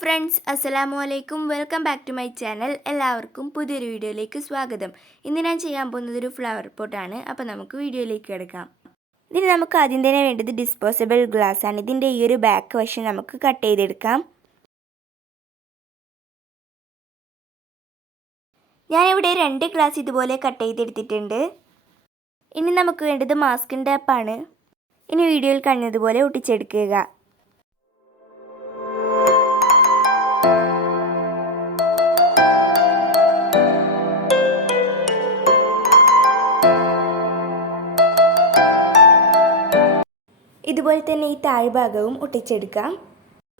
Friends, അസ്സലാമു അലൈക്കും. Welcome back to my channel. എല്ലാവർക്കും പുതിയൊരു വീഡിയോയിലേക്ക് സ്വാഗതം. ഇന്ന് ഞാൻ ചെയ്യാൻ പോകുന്നത് ഒരു ഫ്ലവർ പോട്ടാണ്. അപ്പോൾ നമുക്ക് വീഡിയോയിലേക്ക് കിടക്കാം. ഇതിന് നമുക്ക് ആദ്യം തന്നെ വേണ്ടത് ഡിസ്പോസിബിൾ ഗ്ലാസ് ആണ്. ഇതിൻ്റെ ഈ ഒരു ബാക്ക് വശം നമുക്ക് കട്ട് ചെയ്തെടുക്കാം. ഞാനിവിടെ 2 ഗ്ലാസ് ഇതുപോലെ കട്ട് ചെയ്തെടുത്തിട്ടുണ്ട്. ഇനി നമുക്ക് വേണ്ടത് മാസ്കിംഗ് ടേപ്പാണ്. ഇനി വീഡിയോയിൽ കാണുന്നതുപോലെ ഒട്ടിച്ചെടുക്കുക. ഇതുപോലെ തന്നെ ഈ താഴ്ഭാഗവും ഒട്ടിച്ചെടുക്കാം.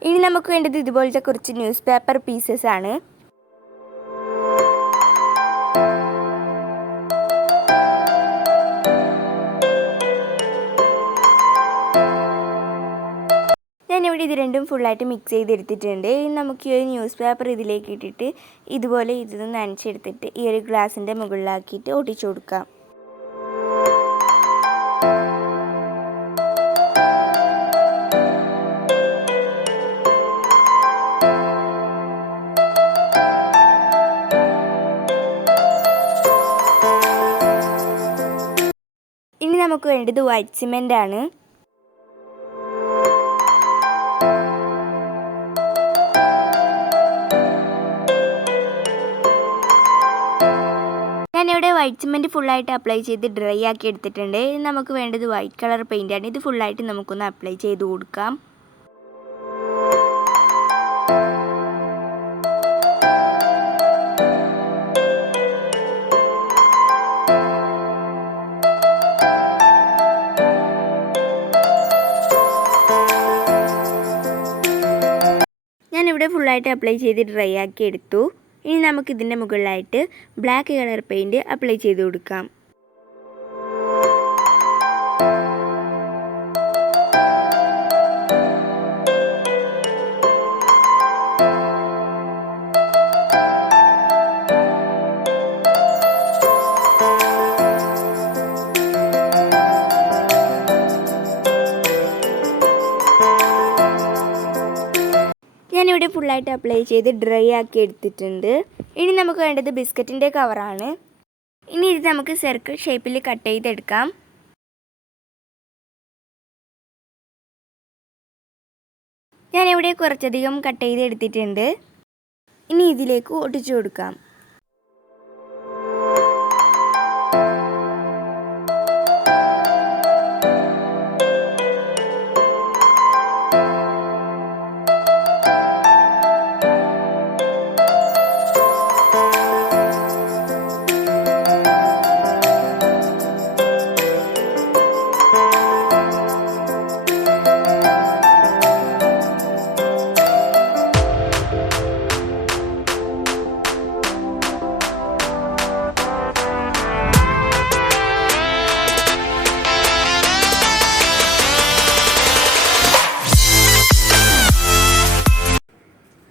ഇനി നമുക്ക് വേണ്ടത് ഇതുപോലത്തെ കുറച്ച് ന്യൂസ് പേപ്പർ പീസസ് ആണ്. ഞാനിവിടെ ഇത് രണ്ടും ഫുള്ളായിട്ട് മിക്സ് ചെയ്തെടുത്തിട്ടുണ്ട്. ഇനി നമുക്ക് ഈ ഒരു ന്യൂസ് പേപ്പർ ഇതിലേക്ക് ഇട്ടിട്ട് ഇതുപോലെ ഇതൊന്ന് നനച്ചെടുത്തിട്ട് ഈ ഒരു ഗ്ലാസിൻ്റെ മുകളിലാക്കിയിട്ട് ഒട്ടിച്ചു കൊടുക്കാം. ഇനി നമുക്ക് വേണ്ടത് വൈറ്റ് സിമെൻ്റ് ആണ്. ഞാനിവിടെ വൈറ്റ് സിമെൻറ്റ് ഫുള്ളായിട്ട് അപ്ലൈ ചെയ്ത് ഡ്രൈ ആക്കി എടുത്തിട്ടുണ്ട്. ഇനി നമുക്ക് വേണ്ടത് വൈറ്റ് കളർ പെയിൻ്റാണ്. ഇത് ഫുള്ളായിട്ട് നമുക്കൊന്ന് അപ്ലൈ ചെയ്ത് കൊടുക്കാം. ഞാനിവിടെ ഫുള്ളായിട്ട് അപ്ലൈ ചെയ്ത് ഡ്രൈ ആക്കി എടുത്തു. ഇനി നമുക്കിതിൻ്റെ മുകളിലായിട്ട് ബ്ലാക്ക് കളർ പെയിൻറ്റ് അപ്ലൈ ചെയ്ത് കൊടുക്കാം. ഞാനിവിടെ ഫുള്ളായിട്ട് അപ്ലൈ ചെയ്ത് ഡ്രൈ ആക്കി എടുത്തിട്ടുണ്ട്. ഇനി നമുക്ക് വേണ്ടത് ബിസ്ക്കറ്റിൻ്റെ കവറാണ്. ഇനി ഇത് നമുക്ക് സർക്കിൾ ഷേപ്പിൽ കട്ട് ചെയ്തെടുക്കാം. ഞാനിവിടെ കുറച്ചധികം കട്ട് ചെയ്തെടുത്തിട്ടുണ്ട്. ഇനി ഇതിലേക്ക് ഒട്ടിച്ചു കൊടുക്കാം.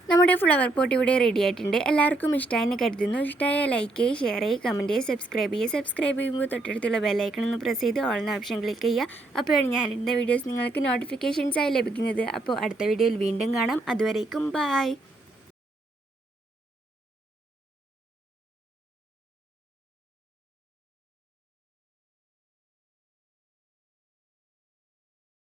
നമ്മുടെ ഫ്ലവർ പോട്ട് ഇവിടെ റെഡി ആയിട്ടുണ്ട്. എല്ലാവർക്കും ഇഷ്ടമായെന്ന് കരുതുന്നു. ഇഷ്ടമായ ലൈക്ക് ചെയ്യുക, ഷെയർ ചെയ്യുക, കമൻറ്റ് ചെയ്യുക, സബ്സ്ക്രൈബ് ചെയ്യുക. സബ്സ്ക്രൈബ് ചെയ്യുമ്പോൾ തൊട്ടടുത്തുള്ള ബെല്ലൈക്കൺ ഒന്ന് പ്രസ് ചെയ്ത് ഓൾ എന്ന ഓപ്ഷൻ ക്ലിക്ക് ചെയ്യുക. അപ്പോഴാണ് ഞാനിടുന്ന വീഡിയോസ് നിങ്ങൾക്ക് നോട്ടിഫിക്കേഷൻസായി ലഭിക്കുന്നത്. അപ്പോൾ അടുത്ത വീഡിയോയിൽ വീണ്ടും കാണാം. അതുവരേക്കും ബൈ.